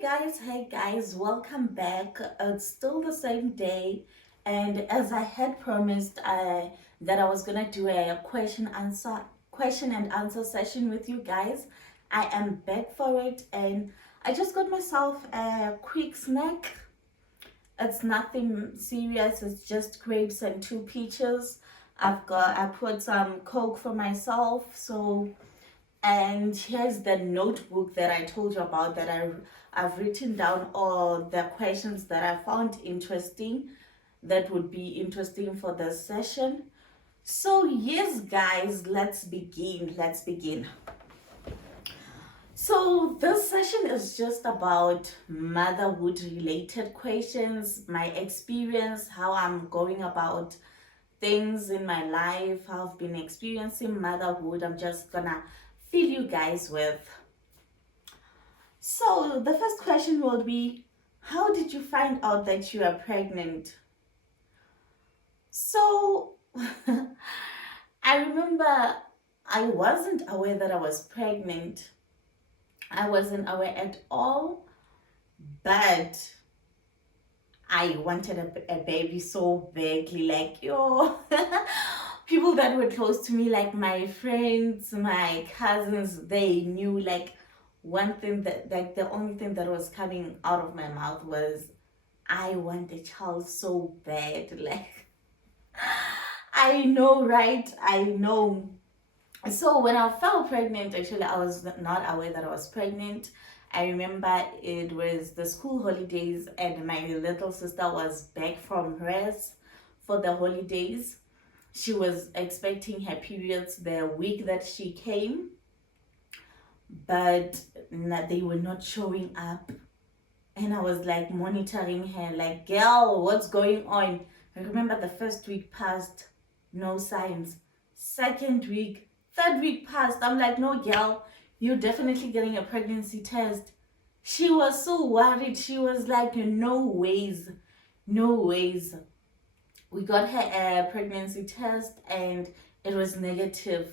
Hey guys, welcome back. It's still the same day, and as I had promised, that I was gonna do a question and answer session with you guys. I am back for it, and I just got myself a quick snack. It's nothing serious. It's just grapes and two peaches. I put some Coke for myself, so and here's the notebook that I told you about that I've written down all the questions that I found interesting that would be interesting for this session. So yes guys, let's begin. So this session is just about motherhood related questions, my experience, how I'm going about things in my life, how I've been experiencing motherhood. I'm just gonna fill you guys with. So the first question will be, how did you find out that you are pregnant? So I remember I wasn't aware that I was pregnant. I wasn't aware at all, but I wanted a baby so badly, like yo. People that were close to me, like my friends, my cousins, they knew like one thing that, like, the only thing that was coming out of my mouth was, I want a child so bad. Like, I know, right? I know. So when I fell pregnant, actually, I was not aware that I was pregnant. I remember it was the school holidays, and my little sister was back from rest for the holidays. She was expecting her periods the week that she came, but they were not showing up. And I was like monitoring her, like, girl, what's going on? I remember the first week passed, no signs. Second week, third week passed. I'm like, no, girl, you're definitely getting a pregnancy test. She was so worried. She was like, no ways, no ways. We got her a pregnancy test and it was negative,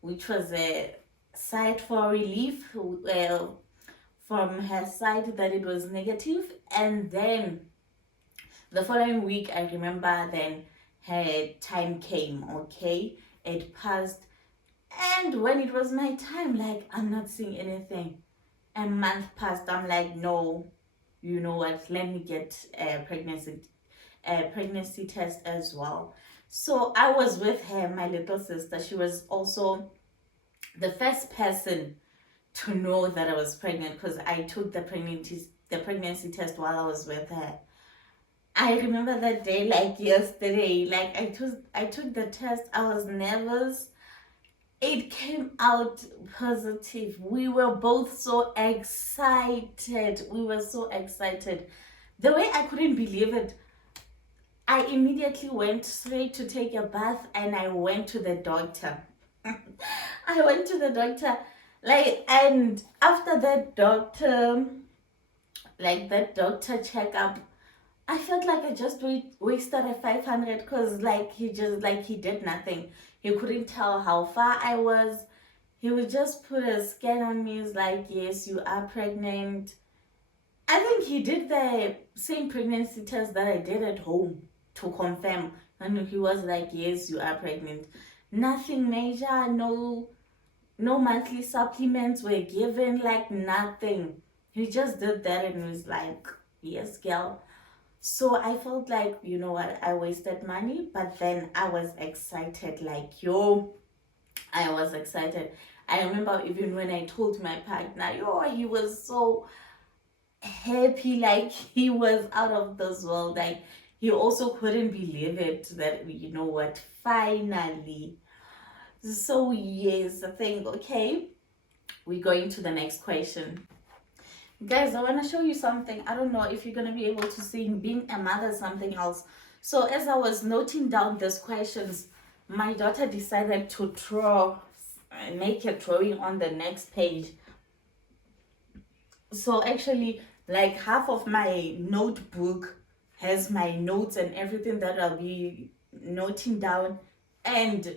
which was a sigh for relief. Well, from her side that it was negative. And then the following week, I remember then her time came, okay? It passed. And when it was my time, like, I'm not seeing anything. A month passed. I'm like, no, you know what? Let me get a pregnancy test as well. So I was with her, my little sister. She was also the first person to know that I was pregnant because I took the pregnancy test while I was with her. I remember that day like yesterday. Like I took the test. I was nervous. It came out positive. We were both so excited. We were so excited. The way I couldn't believe it, I immediately went straight to take a bath and I went to the doctor. I went to the doctor, like, and after that doctor checkup, I felt like I just wasted a 500 because, like, he did nothing. He couldn't tell how far I was. He would just put a scan on me. He's like, yes, you are pregnant. I think he did the same pregnancy test that I did at home to confirm. And he was like, yes, you are pregnant. Nothing major, no monthly supplements were given, like nothing. He just did that and was like, yes, girl. So I felt like, you know what, I wasted money, but then I was excited, like, yo, I was excited. I remember even when I told my partner, yo, he was so happy, like he was out of this world. Like he also couldn't believe it that, you know what, finally. So yes, I think, okay, we're going to the next question. Guys, I want to show you something. I don't know if you're going to be able to see. Being a mother is something else. So as I was noting down these questions, my daughter decided to make a drawing on the next page. So actually, like, half of my notebook has my notes and everything that I'll be noting down, and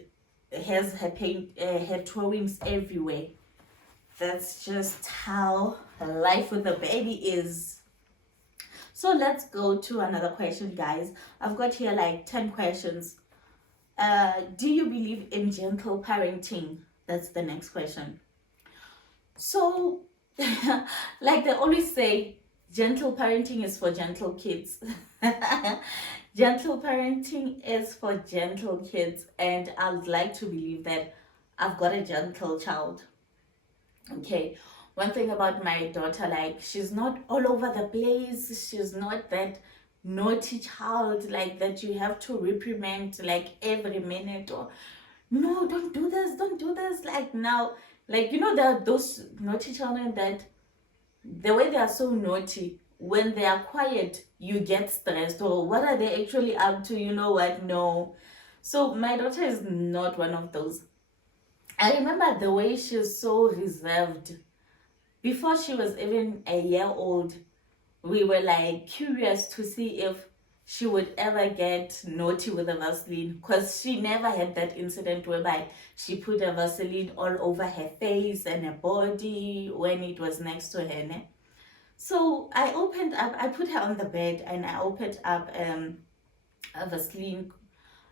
has her drawings everywhere. That's just how life with a baby is. So let's go to another question, guys. I've got here like 10 questions. Do you believe in gentle parenting? That's the next question. So, like they always say, gentle parenting is for gentle kids. Gentle parenting is for gentle kids, and I'd like to believe that I've got a gentle child. Okay, one thing about my daughter, like she's not all over the place. She's not that naughty child like that you have to reprimand like every minute, or no, don't do this, don't do this. Like now, like there are those naughty children that the way they are so naughty, when they are quiet, you get stressed. Or what are they actually up to? You know what? No. So my daughter is not one of those. I remember the way she's so reserved. Before she was even a year old, we were like curious to see if she would ever get naughty with a Vaseline, because she never had that incident whereby she put a Vaseline all over her face and her body when it was next to her. Ne? So I put her on the bed and I opened up a Vaseline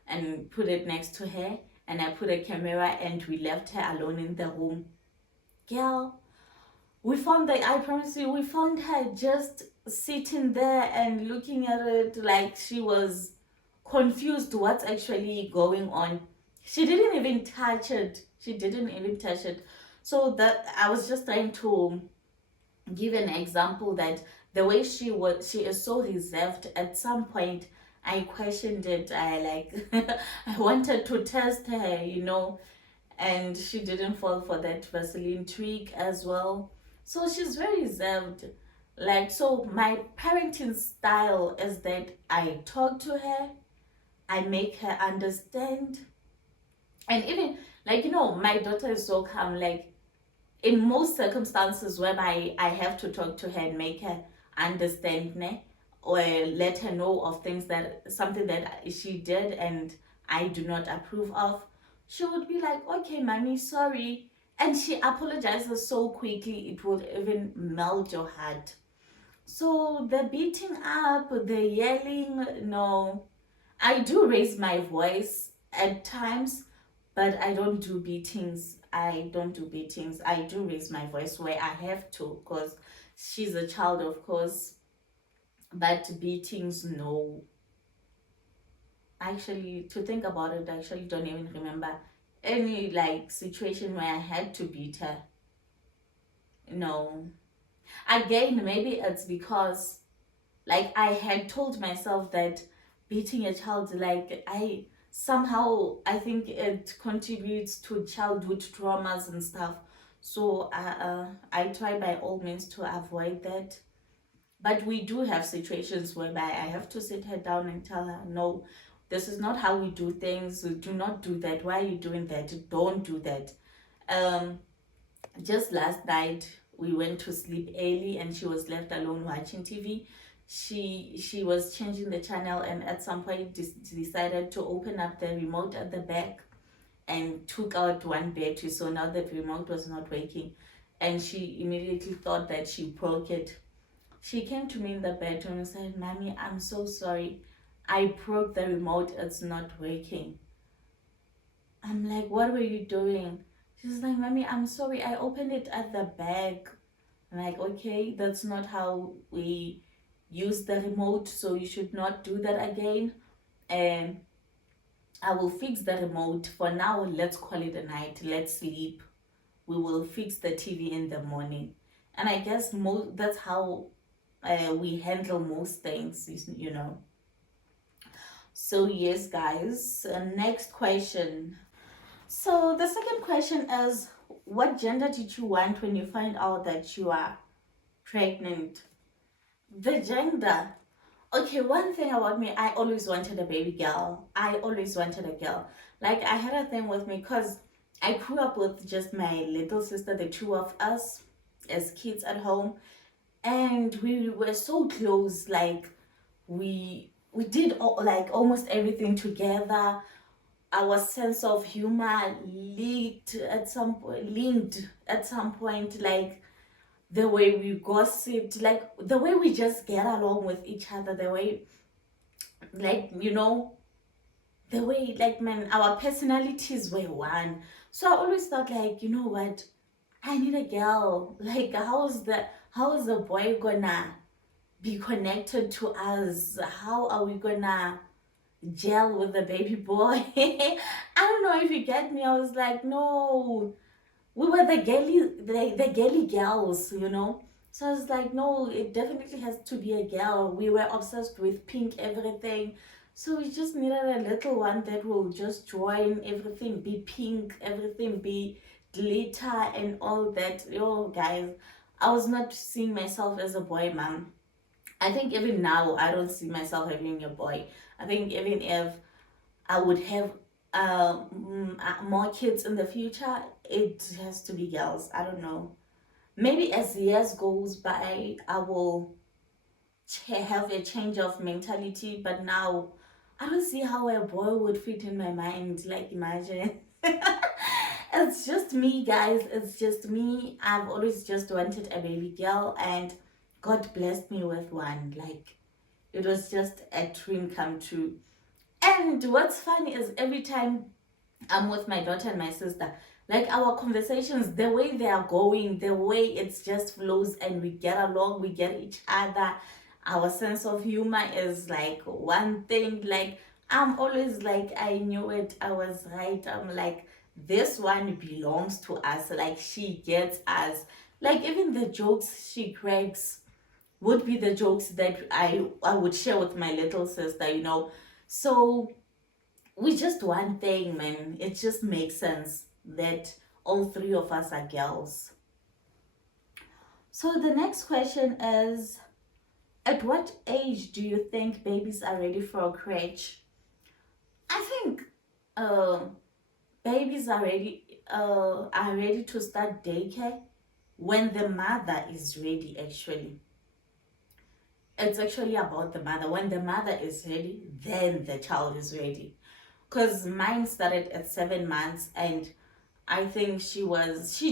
and put it next to her, and I put a camera and we left her alone in the room. Girl, I promise you, we found her just sitting there and looking at it like she was confused what's actually going on. She didn't even touch it. She didn't even touch it. So that I was just trying to give an example that the way she is so reserved. At some point, I questioned it. I like, I wanted to test her, and she didn't fall for that Vaseline trick as well. So she's very reserved. Like, so my parenting style is that I talk to her, I make her understand, and even like my daughter is so calm. Like in most circumstances whereby I have to talk to her and make her understand, ne, or let her know of things that something that she did and I do not approve of, she would be like, okay, mommy, sorry. And she apologizes so quickly, it would even melt your heart. So the beating up, the yelling, no. I do raise my voice at times, but I don't do beatings. I don't do beatings. I do raise my voice where I have to, because she's a child, of course. But beatings, no. Actually, to think about it, I actually don't even remember any like situation where I had to beat her. No. Again, maybe it's because like I had told myself that beating a child, like I think it contributes to childhood traumas and stuff. So I try by all means to avoid that. But we do have situations whereby I have to sit her down and tell her, no, this is not how we do things. Do not do that. Why are you doing that? Don't do that. Um, just last night we went to sleep early and she was left alone watching TV. She was changing the channel and at some point decided to open up the remote at the back and took out one battery, so now the remote was not working, and she immediately thought that she broke it. She came to me in the bedroom and said, mommy, I'm so sorry, I broke the remote, it's not working. I'm like, what were you doing? She's like, mommy, I'm sorry, I opened it at the back. I'm like, okay, that's not how we use the remote, so you should not do that again. And I will fix the remote. For now, let's call it a night. Let's sleep. We will fix the TV in the morning. And I guess that's how we handle most things, you know. So, yes, guys. Next question. So, the second question is, what gender did you want when you find out that you are pregnant? The gender. Okay, one thing about me, I always wanted a baby girl. I always wanted a girl. Like, I had a thing with me because I grew up with just my little sister, the two of us as kids at home. And we were so close. Like, we did like almost everything together. Our sense of humor linked at some point. Like, the way we gossiped, like the way we just get along with each other, the way, like, the way, like, man, our personalities were one. So I always thought, like, you know what, I need a girl. Like, how is the boy gonna be connected to us? How are we gonna gel with the baby boy? I don't know if you get me. I was like, no, we were the girly girls. So I was like, no, it definitely has to be a girl. We were obsessed with pink everything. So we just needed a little one that will just join everything, be pink, everything be glitter and all that. Yo, guys, I was not seeing myself as a boy, mom. I think even now I don't see myself having a boy. I think even if I would have more kids in the future, it has to be girls. I don't know. Maybe as years goes by, I will have a change of mentality. But now, I don't see how a boy would fit in my mind. Like, imagine. It's just me, guys. It's just me. I've always just wanted a baby girl, and God blessed me with one. Like, it was just a dream come true. And what's funny is every time I'm with my daughter and my sister, like our conversations, the way they are going, the way it's just flows and we get along, we get each other. Our sense of humor is like one thing. Like, I'm always like, I knew it, I was right. I'm like, this one belongs to us. Like, she gets us. Like, even the jokes she cracks would be the jokes that I would share with my little sister. So we just one thing, man. It just makes sense that all three of us are girls. So the next question is, at what age do you think babies are ready for a crèche? I think uh, babies are ready to start daycare when the mother is ready. Actually, it's actually about the mother. When the mother is ready, then the child is ready. Because mine started at 7 months, and I think she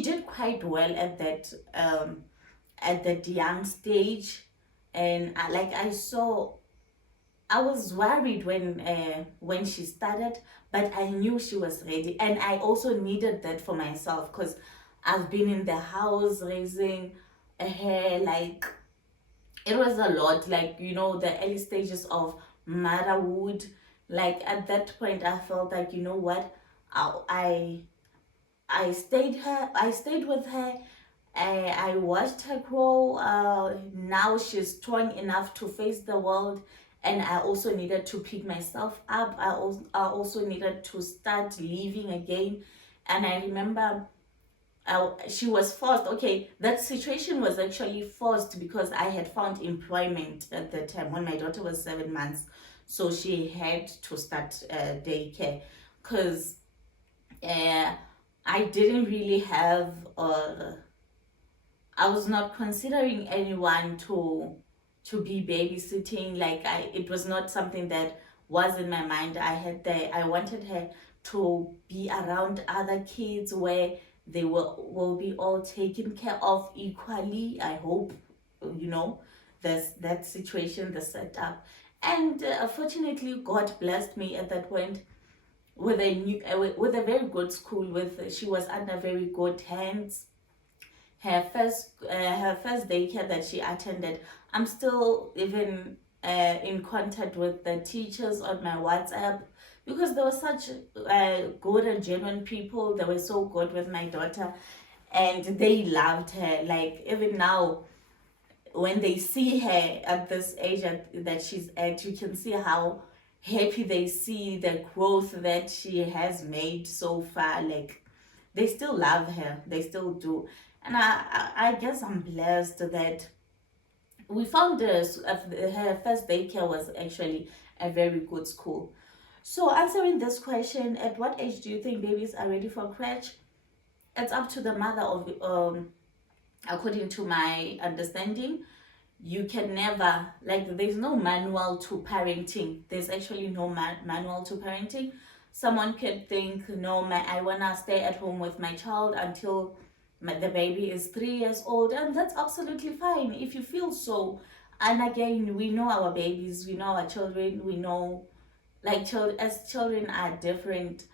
did quite well at that young stage. And I was worried when she started, but I knew she was ready, and I also needed that for myself because I've been in the house raising her. Like, it was a lot, like, the early stages of motherhood. Like, at that point I felt like, you know what, I I stayed with her. I watched her grow. Now she's strong enough to face the world, and I also needed to pick myself up. I also needed to start living again. And I remember she was forced. Okay, that situation was actually forced because I had found employment at the time when my daughter was 7 months. So she had to start daycare because uh, I didn't really have I was not considering anyone to be babysitting. Like, it was not something that was in my mind. I wanted her to be around other kids where they will be all taken care of equally. I hope, you know, there's that situation, the setup. And fortunately, God blessed me at that point with with a very good school. With She was under very good hands. Her first daycare that she attended, I'm still even in contact with the teachers on my WhatsApp because they were such good and genuine people. They were so good with my daughter, and they loved her. Like, even now, when they see her at this age that she's at, you can see how happy they see the growth that she has made so far. Like, they still love her, they still do. And I guess I'm blessed that we found her first daycare was actually a very good school. So, answering this question, at what age do you think babies are ready for crèche? It's up to the mother. According to my understanding, you can never, like, there's no manual to parenting. There's actually no manual to parenting. Someone could think, no, I want to stay at home with my child until The baby is 3 years old, and that's absolutely fine if you feel so. And again, we know our babies, we know our children, we know, like, as children are different.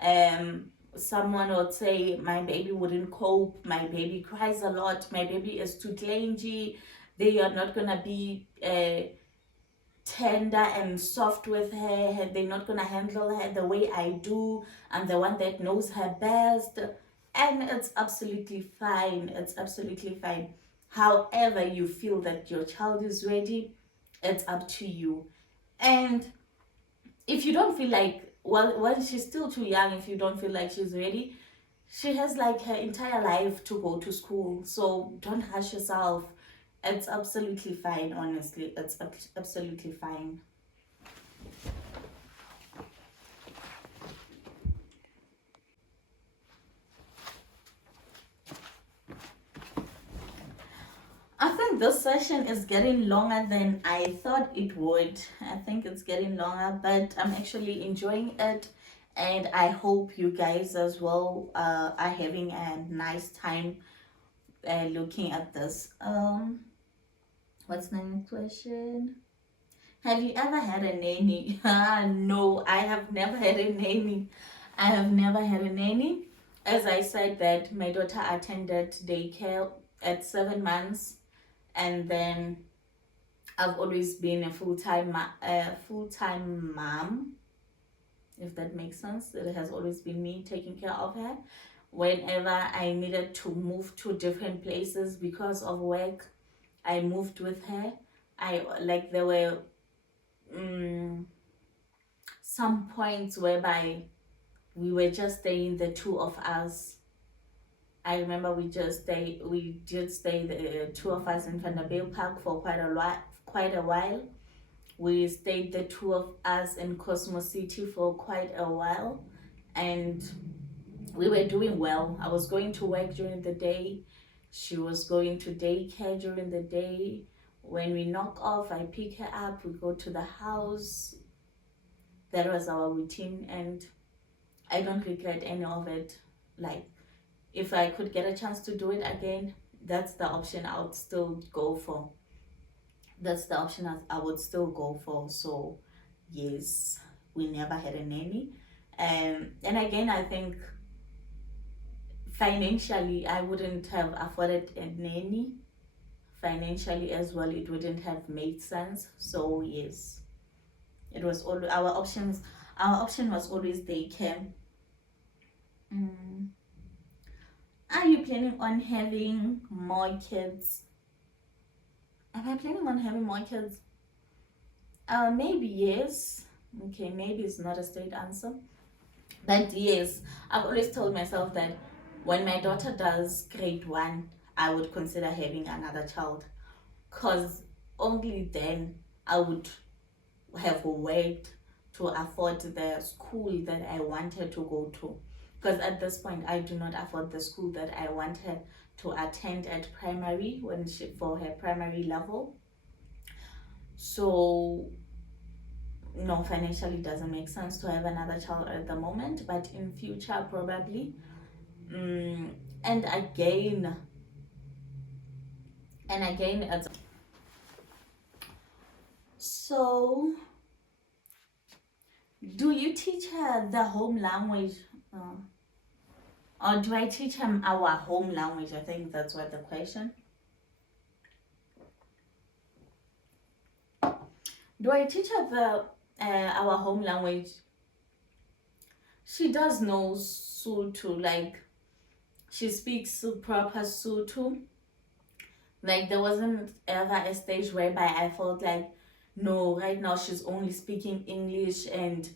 um Someone would say my baby wouldn't cope, my baby cries a lot, my baby is too clingy, they are not gonna be tender and soft with her, they're not gonna handle her the way I do. I'm the one that knows her best. And it's absolutely fine, it's absolutely fine. However you feel that your child is ready, it's up to you. And if you don't feel like, well, when she's still too young, if you don't feel like she's ready, she has like her entire life to go to school. So don't hush yourself. It's absolutely fine, honestly. It's absolutely fine. I think this session is getting longer than I thought it would. I think it's getting longer, but I'm actually enjoying it. And I hope you guys as well are having a nice time looking at this. What's the next question? Have you ever had a nanny? No, I have never had a nanny. I have never had a nanny. As I said, that my daughter attended daycare at 7 months, and then I've always been a full-time mom, if that makes sense. It has always been me taking care of her. Whenever I needed to move to different places because of work, I moved with her. I like there were um, some points whereby we were just staying, the two of us. I remember we did stay the two of us in Vanderbilt Park for quite a while. We stayed the two of us in Cosmo City for quite a while, and we were doing well. I was going to work during the day, she was going to daycare during the day. When we knock off, I pick her up, we go to the house. That was our routine, and I don't regret any of it. Like, if I could get a chance to do it again, that's the option I would still go for. That's the option I would still go for. So, yes, we never had a nanny. And again, I think financially, I wouldn't have afforded a nanny. Financially as well, it wouldn't have made sense. So, yes, it was all our options. Our option was always daycare. Mm. Are you planning on having more kids? Am I planning on having more kids? Maybe yes. Okay, maybe it's not a straight answer. But yes, I've always told myself that when my daughter does grade one, I would consider having another child. Because only then I would have worked to afford the school that I wanted to go to. Because at this point, I do not afford the school that I wanted to attend at primary for her primary level. So no, financially doesn't make sense to have another child at the moment, but in future probably. Mm, and again, it's so. Do you teach her the home language, or do I teach him our home language? I think that's what the question. Do I teach her our home language? She does know Sutu, like she speaks proper Sutu. Like there wasn't ever a stage whereby I felt like, no, right now she's only speaking English and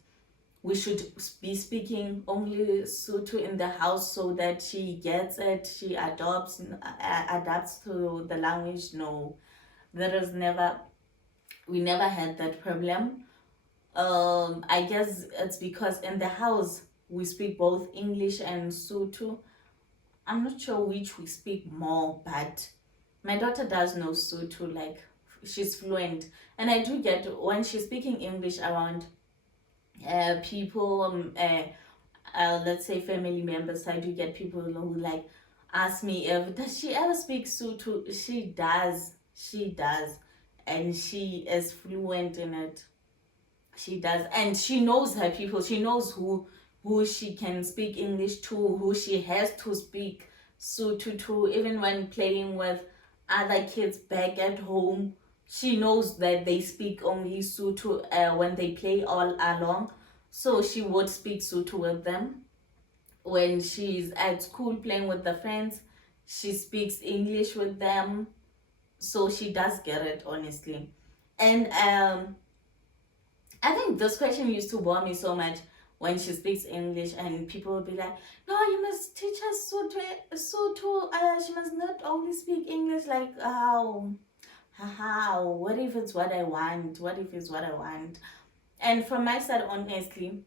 we should be speaking only Sutu in the house so that she gets it, she adapts to the language. No, there is never, we never had that problem. I guess it's because in the house we speak both English and Sutu. I'm not sure which we speak more, but my daughter does know Sutu, like she's fluent. And I do get when she's speaking English around people, let's say family members, I do get people who like, asked me if does she ever speak Sutu. She does, and she is fluent in it. She does, and she knows her people. She knows who she can speak English to, who she has to speak Sutu to. Even when playing with other kids back at home, she knows that they speak only Sutu when they play all along. So she would speak Sutu with them. When she's at school playing with the friends, she speaks English with them. So she does get it, honestly. And I think this question used to bore me so much when she speaks English, and people would be like, "No, you must teach us Sotho. She must not only speak English. Like how? What if it's what I want? What if it's what I want?" And from my side, honestly,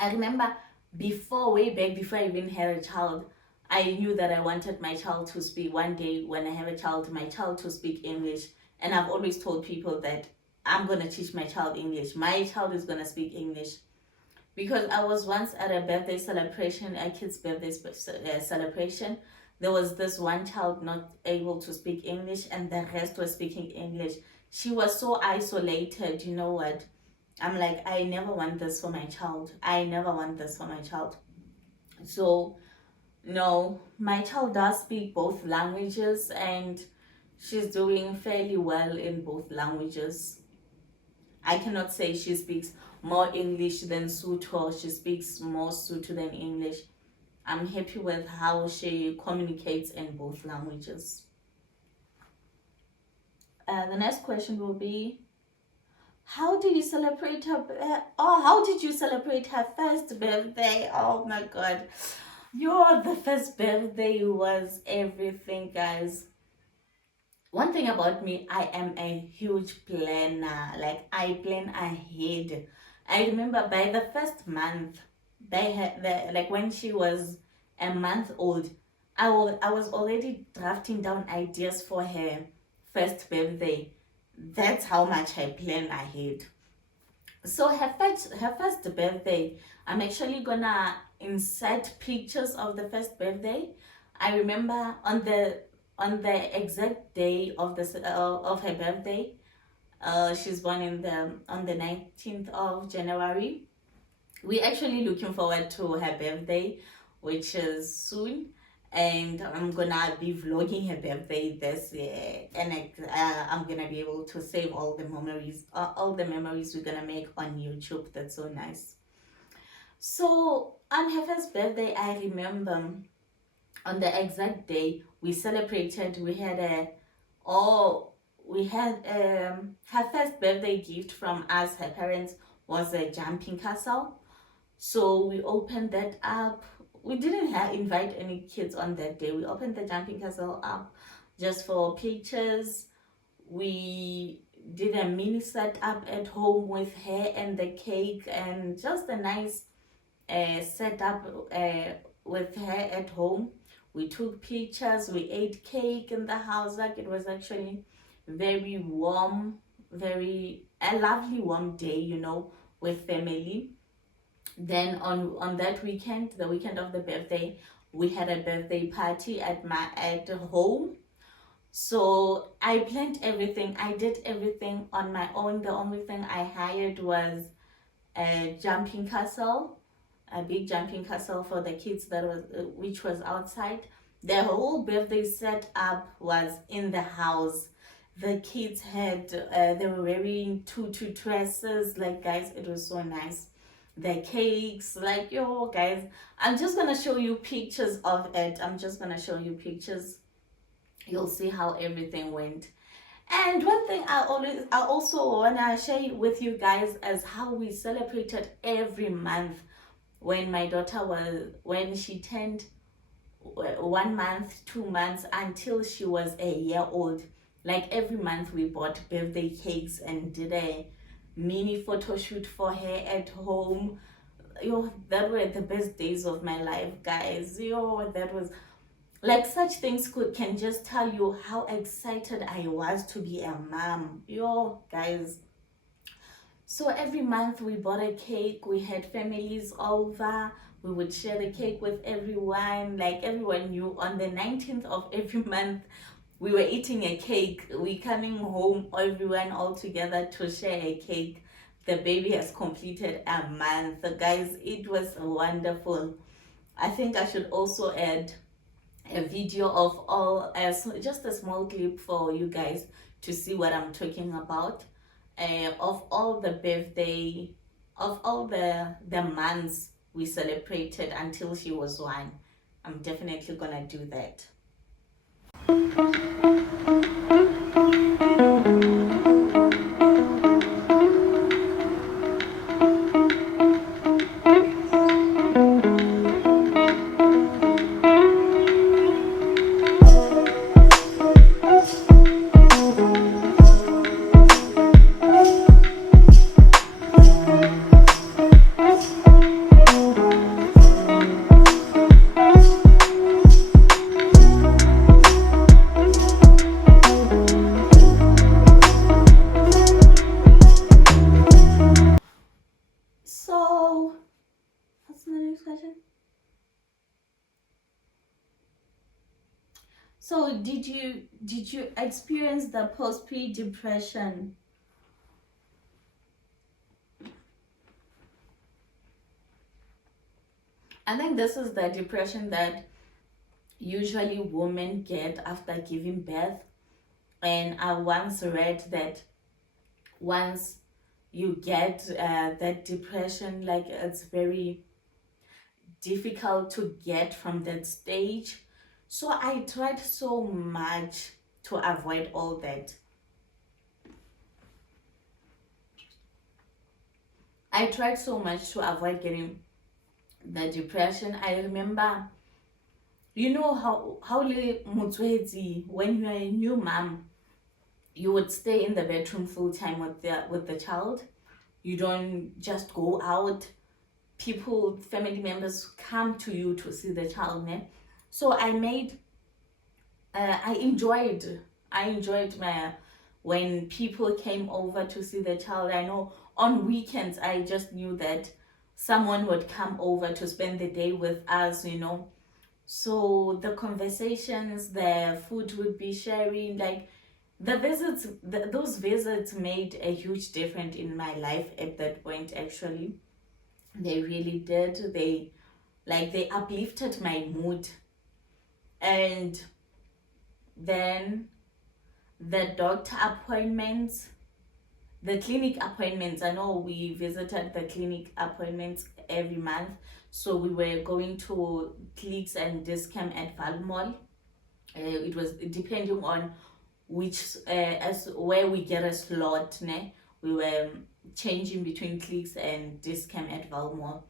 I remember way back before I even had a child, I knew that I wanted my child to speak one day when I have a child, my child to speak English. And I've always told people that I'm gonna teach my child English. My child is gonna speak English. Because I was once at a birthday celebration, a kid's birthday celebration. There was this one child not able to speak English, and the rest was speaking English. She was so isolated, you know what? I'm like, I never want this for my child. I never want this for my child. So, no, my child does speak both languages, and she's doing fairly well in both languages. I cannot say she speaks more English than Sotho, or she speaks more Sotho than English. I'm happy with how she communicates in both languages. The next question will be, how do you celebrate her? How did you celebrate her first birthday? Oh my god. The first birthday was everything, guys. One thing about me, I am a huge planner. Like, I plan ahead. I remember by the first month, like when she was a month old, I was already drafting down ideas for her first birthday. That's how much I plan ahead. So her first birthday, I'm actually gonna insert pictures of the first birthday. I remember on the exact day of her birthday. She's born on the 19th of January. We're actually looking forward to her birthday, which is soon. And I'm gonna be vlogging her birthday this year, and I'm gonna be able to save all the memories we're gonna make on YouTube. That's so nice. So on her first birthday, I remember on the exact day we celebrated. Oh, we had her first birthday gift from us. Her parents was a jumping castle, so we opened that up. We didn't invite any kids on that day. We opened the jumping castle up just for pictures. We did a mini setup at home with her and the cake, and just a nice setup with her at home. We took pictures, we ate cake in the house. Like, it was actually very warm, a lovely warm day, with family. Then on that weekend, the weekend of the birthday, we had a birthday party at home. So I planned everything. I did everything on my own. The only thing I hired was a jumping castle, a big jumping castle for the kids, which was outside. The whole birthday setup was in the house. The kids they were wearing tutu dresses. Like, guys, it was so nice. The cakes, like, yo, guys, I'm just gonna show you pictures of it. I'm just gonna show you pictures. You'll see how everything went. And one thing I also wanna share with you guys is how we celebrated every month when she turned 1 month, 2 months, until she was a year old. Like, every month we bought birthday cakes and did a mini photo shoot for her at home. That were the best days of my life, guys. That was like, such things can just tell you how excited I was to be a mom. Guys. So every month we bought a cake, we had families over, we would share the cake with everyone. Like everyone knew on the 19th of every month we were eating a cake. We coming home, everyone all together to share a cake. The baby has completed a month. Guys, it was wonderful. I think I should also add a video of all, just a small clip for you guys to see what I'm talking about. Of all the birthday, of all the months we celebrated until she was 1. I'm definitely gonna do that. So, what's the next question? So, did you experience the postpartum depression? I think this is the depression that usually women get after giving birth. And I once read that once you get that depression, like it's very difficult to get from that stage. So I tried so much to avoid all that. I tried so much to avoid getting the depression. I remember, you know how when you are a new mom, you would stay in the bedroom full time with the child. You don't just go out. People, family members come to you to see the child. Ne? So I enjoyed, my when people came over to see the child. I know on weekends I just knew that someone would come over to spend the day with us. So the conversations, the food would be sharing, like the visits, those visits made a huge difference in my life at that point. Actually, they really did. They uplifted my mood. And then the doctor appointments, the clinic appointments. I know we visited the clinic appointments every month. So we were going to clinics and discount at Valmall. It was depending on which as where we get a slot. Ne? We were changing between clicks and discount at Valmall.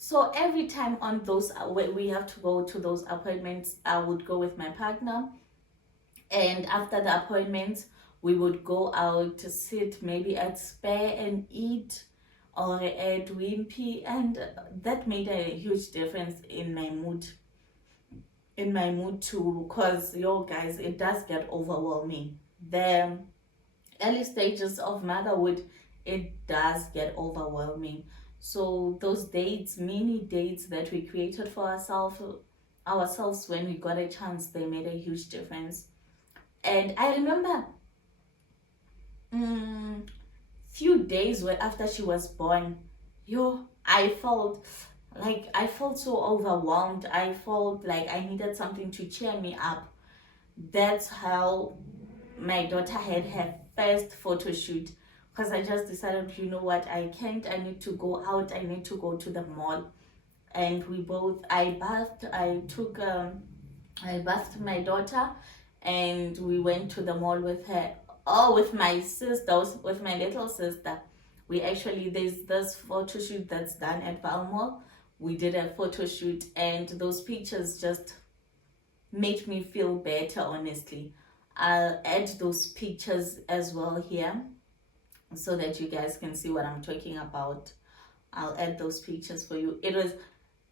So every time on those where we have to go to those appointments, I would go with my partner, and after the appointments we would go out to sit maybe at Spare and eat, or at Wimpy, and that made a huge difference in my mood too, because yo guys, it does get overwhelming. The early stages of motherhood, it does get overwhelming. So those dates, mini dates that we created for ourselves when we got a chance, they made a huge difference. And I remember few days after she was born, yo, I felt so overwhelmed. I felt like I needed something to cheer me up. That's how my daughter had her first photo shoot, because I just decided, you know what, I need to go out, I need to go to the mall. And I bathed my daughter, and we went to the mall with her. Oh, with my sister, with my little sister. We actually, there's this photo shoot that's done at Valmall. We did a photo shoot, and those pictures just made me feel better, honestly. I'll add those pictures as well here so that you guys can see what I'm talking about. I'll add those pictures for you.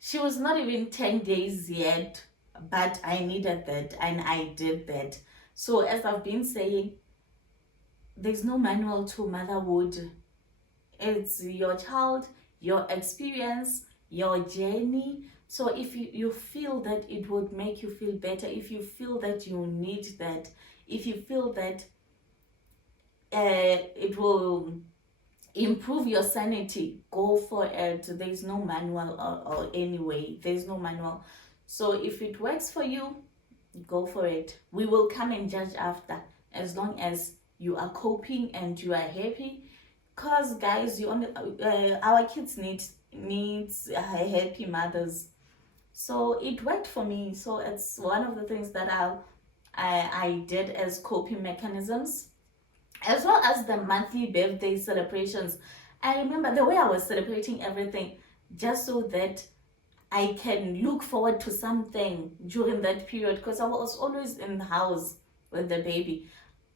She was not even 10 days yet, but I needed that and I did that. So, as I've been saying, there's no manual to motherhood. It's your child, your experience, your journey. So if you feel that it would make you feel better, if you feel that you need that, if you feel that it will improve your sanity, go for it. There's no manual, or anyway, there's no manual. So if it works for you, go for it. We will come and judge after, as long as you are coping and you are happy. Cause guys, you only our kids needs happy mothers. So it worked for me. So it's one of the things that I did as coping mechanisms, as well as the monthly birthday celebrations. I remember the way I was celebrating everything, just so that I can look forward to something during that period, because I was always in the house with the baby.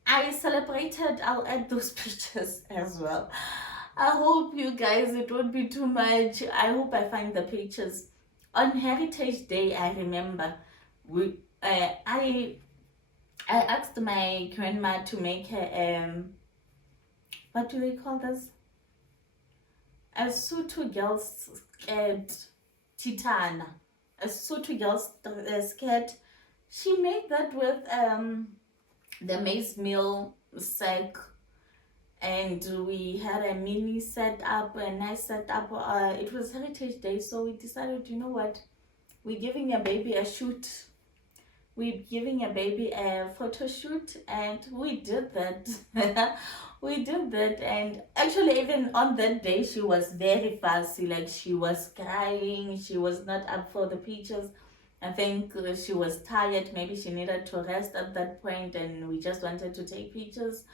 I celebrated, I'll add those pictures as well. I hope you guys, it won't be too much. I hope I find the pictures. On Heritage Day, I remember we I asked my grandma to make her what do they call this? A Sotho girl's skirt, titana. A Sotho girl's skirt. She made that with the maize meal sack, and we had a mini setup, a nice setup. It was Heritage Day, so we decided, you know what, we're giving a baby a shoot. We're giving a baby a photo shoot, and we did that. We did that, and actually, even on that day, she was very fussy. Like, she was crying. She was not up for the pictures. I think she was tired. Maybe she needed to rest at that point, and we just wanted to take pictures.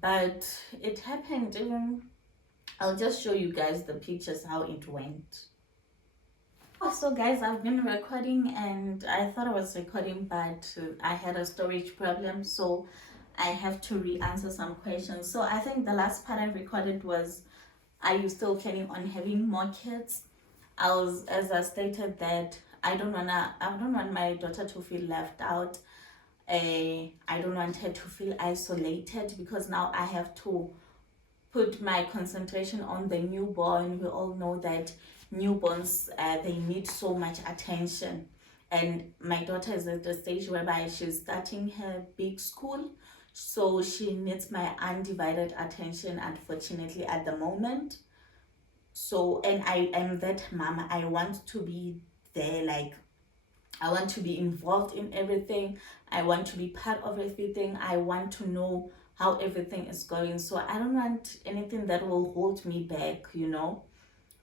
But it happened. Even I'll just show you guys the pictures how it went. So guys, I've been recording, and I thought I was recording, but I had a storage problem, so I have to re-answer some questions. So I think the last part I recorded was, are you still planning on having more kids? As I stated, that I don't want my daughter to feel left out. I don't want her to feel isolated, because now I have to put my concentration on the newborn. We all know that newborns, they need so much attention, and my daughter is at the stage whereby she's starting her big school, so she needs my undivided attention, unfortunately, at the moment. So, and I am that mama. I want to be there. Like, I want to be involved in everything. I want to be part of everything. I want to know how everything is going. So I don't want anything that will hold me back, you know.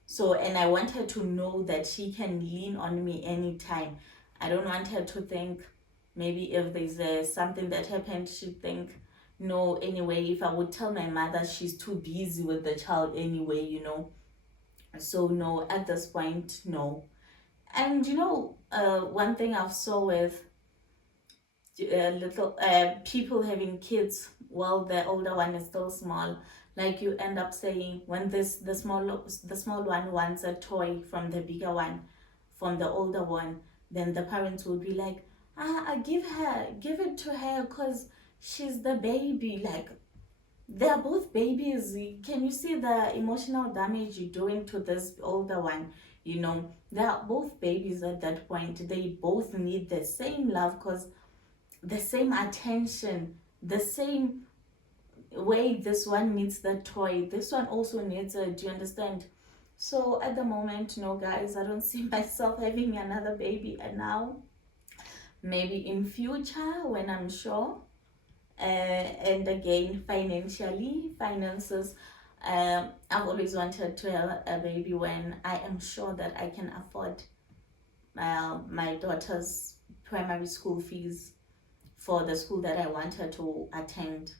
So, and I want her to know that she can lean on me anytime. I don't want her to think, maybe if there's something that happened, she'd think, no, anyway, if I would tell my mother, she's too busy with the child anyway, you know. So no, at this point, no. And you know, one thing I've saw with little people having kids while the older one is still small, like, you end up saying, when the small one wants a toy from the bigger one, from the older one, then the parents will be like, give it to her, because she's the baby. Like, they're both babies. Can you see the emotional damage you're doing to this older one? You know, they're both babies at that point. They both need the same love, because the same attention, the same way this one needs the toy, this one also needs it. Do you understand? So at the moment, no guys, I don't see myself having another baby. And now, maybe in future, when I'm sure. And again, finances, I've always wanted to have a baby when I am sure that I can afford my daughter's primary school fees for the school that I want her to attend.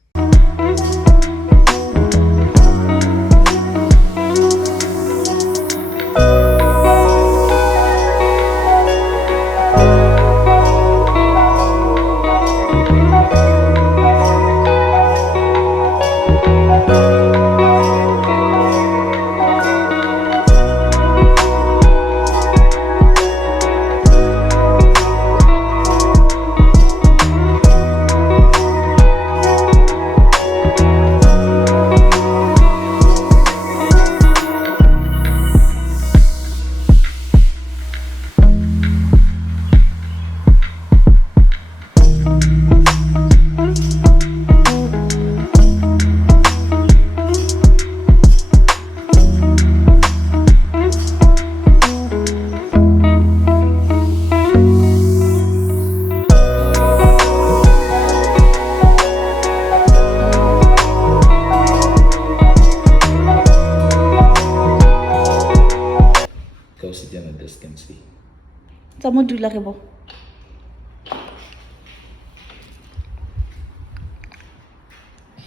dula Rebo?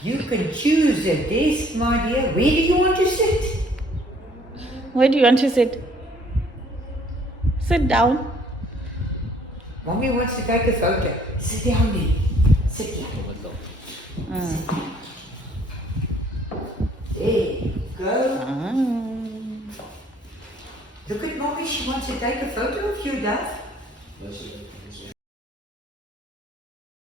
You can choose a desk, my dear. Where do you want to sit? Where do you want to sit? Sit down. Mommy wants to take a photo. Sit down there. Sit here. There you go. Look at Mommy. She wants to take a photo of you, love.